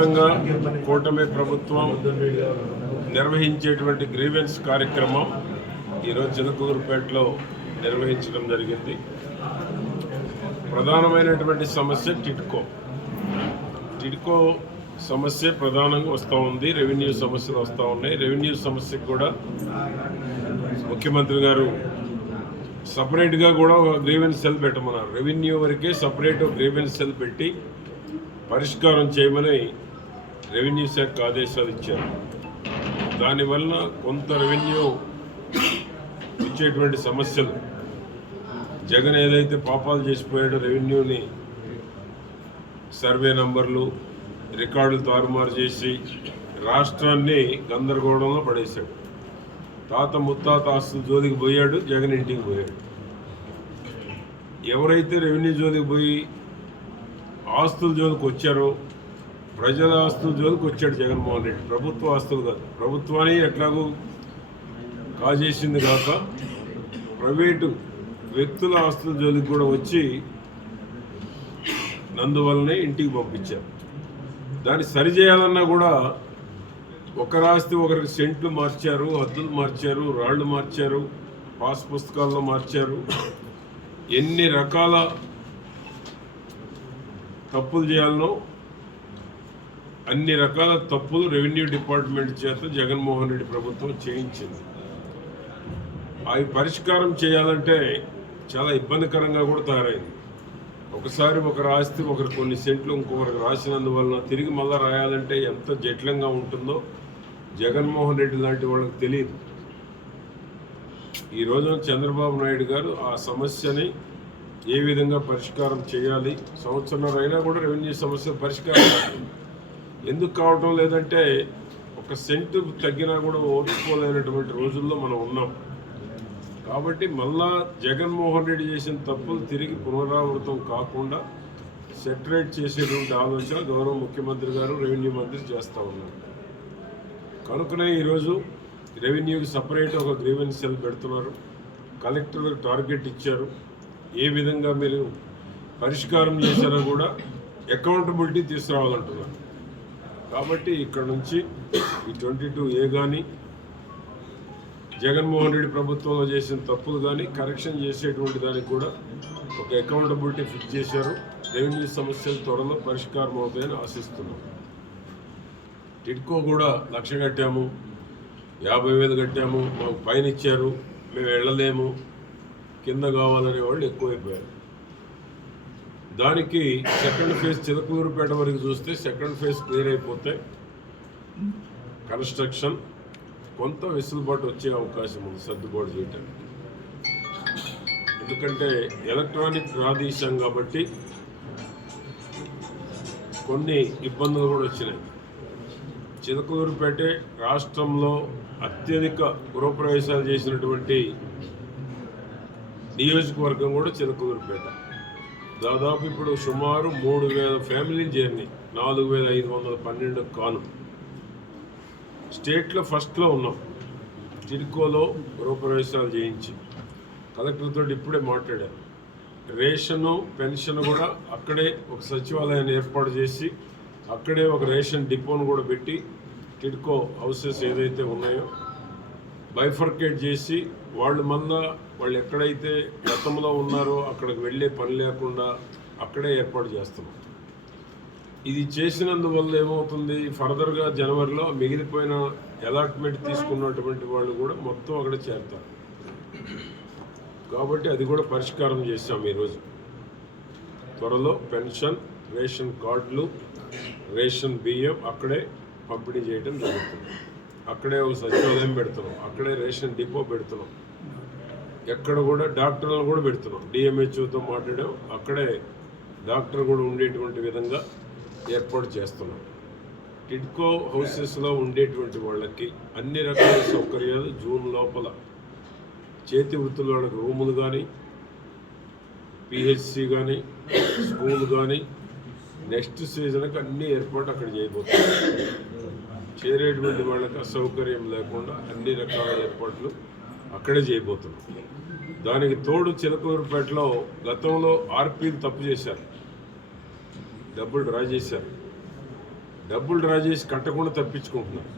వ్యాప్తంగా కూటమి ప్రభుత్వం నిర్వహించేటువంటి గ్రీవెన్స్ కార్యక్రమం ఈరోజు చిలకలూరుపేటలో నిర్వహించడం జరిగింది. ప్రధానమైనటువంటి సమస్య టిడ్కో సమస్య ప్రధానంగా వస్తూ ఉంది. రెవెన్యూ సమస్యలు వస్తూ ఉన్నాయి. రెవెన్యూ సమస్యకు కూడా ముఖ్యమంత్రి గారు సపరేట్గా కూడా ఒక గ్రీవెన్స్ సెల్ పెట్టమన్నారు. రెవెన్యూ వరకే సపరేట్ గ్రీవెన్స్ సెల్ పెట్టి పరిష్కారం చేయమని రెవెన్యూ శాఖ ఆదేశాలు ఇచ్చారు. దానివల్ల కొంత రెవెన్యూ ఇచ్చేటువంటి సమస్యలు జగన్ ఏదైతే పాపాలు చేసిపోయాడో రెవెన్యూని సర్వే నంబర్లు రికార్డులు తారుమారు చేసి రాష్ట్రాన్ని గందరగోళంలో పడేశాడు. తాత ముత్తాత ఆస్తుల జోలికి పోయాడు, జగన్ ఇంటికి పోయాడు. ఎవరైతే రెవెన్యూ జోలికి పోయి ఆస్తుల జోలికి వచ్చారో ప్రజల ఆస్తుల జోలికి వచ్చాడు జగన్మోహన్ రెడ్డి. ప్రభుత్వ ఆస్తులు కాదు, ప్రభుత్వాన్ని ఎట్లాగూ కాజేసింది కాక ప్రైవేటు వ్యక్తుల ఆస్తుల జోలికి కూడా వచ్చి నందువల్లనే ఇంటికి పంపించారు. దాన్ని సరిచేయాలన్నా కూడా ఒకరి ఆస్తి ఒకరికి సెంట్లు మార్చారు, హద్దులు మార్చారు, రాళ్లు మార్చారు, పాస్ పుస్తకాల్లో మార్చారు. ఎన్ని రకాల తప్పులు చేయాలనో అన్ని రకాల తప్పులు రెవెన్యూ డిపార్ట్మెంట్ చేత జగన్మోహన్ రెడ్డి ప్రభుత్వం చేయించింది. అవి పరిష్కారం చేయాలంటే చాలా ఇబ్బందికరంగా కూడా తయారైంది. ఒకసారి ఒకరు ఆస్తి ఒకరు కొన్ని సెంట్లు ఇంకొకరికి రాసినందువలన తిరిగి మళ్ళీ రాయాలంటే ఎంత జటిలంగా ఉంటుందో జగన్మోహన్ రెడ్డి లాంటి వాళ్ళకి తెలియదు. ఈరోజు చంద్రబాబు నాయుడు గారు ఆ సమస్యని ఏ విధంగా పరిష్కారం చేయాలి, సంవత్సరం అయినా కూడా రెవెన్యూ సమస్య పరిష్కారం ఎందుకు కావటం లేదంటే ఒక సెంటు తగ్గినా కూడా ఓర్చుకోలేనటువంటి రోజుల్లో మనం ఉన్నాం. కాబట్టి మళ్ళా జగన్మోహన్ రెడ్డి చేసిన తప్పులు తిరిగి పునరావృతం కాకుండా సెటరేట్ చేసేటువంటి ఆలోచన గౌరవ ముఖ్యమంత్రి గారు రెవెన్యూ మంత్రి చేస్తూ ఉన్నారు. కనుకనే ఈరోజు రెవెన్యూకి సపరేట్ ఒక గ్రీవెన్స్ సెల్ పెడుతున్నారు. కలెక్టర్ టార్గెట్ ఇచ్చారు. ఏ విధంగా మీరు పరిష్కారం చేశారో కూడా అకౌంటబిలిటీ తీసుకురావాలంటున్నారు. కాబట్టి ఇక్కడ నుంచి ఈ 22A కానీ జగన్మోహన్ రెడ్డి ప్రభుత్వంలో చేసిన తప్పులు కానీ కరెక్షన్ చేసేటువంటి దానికి కూడా ఒక అకౌంటబిలిటీ ఫిక్స్ చేశారు. రెవెన్యూ సమస్యలు త్వరలో పరిష్కారం అవుతాయని ఆశిస్తున్నాం. టిడ్కో కూడా 1,00,000 కట్టాము, 50,000 కట్టాము, మాకు పైన ఇచ్చారు, మేము వెళ్ళలేము, కింద కావాలనే వాళ్ళు ఎక్కువైపోయారు. దానికి సెకండ్ ఫేజ్ చిలకలూరుపేట వరకు చూస్తే సెకండ్ ఫేజ్ క్లియర్ అయిపోతే కన్స్ట్రక్షన్ కొంత వెసులుబాటు వచ్చే అవకాశం ఉంది సర్దుబాటు చేయడానికి. ఎందుకంటే ఎలక్ట్రానిక్ రాధీశం కాబట్టి కొన్ని ఇబ్బందులు కూడా వచ్చినాయి. చిలకలూరుపేట రాష్ట్రంలో అత్యధిక గృహప్రవేశాలు చేసినటువంటి నియోజకవర్గం కూడా చిలకలూరుపేట. దాదాపు ఇప్పుడు సుమారు 3,000 ఫ్యామిలీలు చేరినాయి. 4,512 కాను. స్టేట్లో ఫస్ట్లో ఉన్నాం టిడ్కోలో గృహప్రవేశాలు చేయించి. కలెక్టర్తో ఇప్పుడే మాట్లాడారు. రేషను పెన్షన్ కూడా అక్కడే ఒక సచివాలయాన్ని ఏర్పాటు చేసి అక్కడే ఒక రేషన్ డిపోను కూడా పెట్టి టిడ్కో హౌసెస్ ఏదైతే ఉన్నాయో బైఫర్కేట్ చేసి వాళ్ళు ఎక్కడైతే గతంలో ఉన్నారో అక్కడికి వెళ్ళే పని లేకుండా అక్కడే ఏర్పాటు చేస్తున్నాం. ఇది చేసినందువల్ల ఏమవుతుంది, ఫర్దర్గా జనవరిలో మిగిలిపోయిన అలాట్మెంట్ తీసుకున్నటువంటి వాళ్ళు కూడా మొత్తం అక్కడ చేరుతారు. కాబట్టి అది కూడా పరిష్కారం చేశాం. ఈరోజు త్వరలో పెన్షన్, రేషన్ కార్డులు, రేషన్ బియ్యం అక్కడే పంపిణీ చేయడం జరుగుతుంది. అక్కడే ఒక సచివాలయం పెడుతున్నాం, అక్కడే రేషన్ డిపో పెడుతున్నాం, ఎక్కడ కూడా డాక్టర్లను కూడా పెడుతున్నాం. డిఎంహెచ్ఓతో మాట్లాడాం, అక్కడే డాక్టర్ కూడా ఉండేటువంటి విధంగా ఏర్పాటు చేస్తున్నాం. టిడ్కో హౌసెస్లో ఉండేటువంటి వాళ్ళకి అన్ని రకాల సౌకర్యాలు జూన్ లోపల చేతి వృత్తుల వాళ్ళకి రూములు కానీ, పిహెచ్సి కానీ, స్కూల్ కానీ నెక్స్ట్ సీజన్కి అన్ని ఏర్పాటు అక్కడ చేయబోతున్నాం. చేరేటువంటి వాళ్ళకి అసౌకర్యం లేకుండా అన్ని రకాల ఏర్పాట్లు అక్కడే చేయబోతున్నాం. దానికి తోడు చిలకలూరుపేటలో గతంలో ఆర్పీలు తప్పు చేశారు, డబ్బులు డ్రా చేశారు. డబ్బులు డ్రా చేసి కట్టకుండా తప్పించుకుంటున్నారు.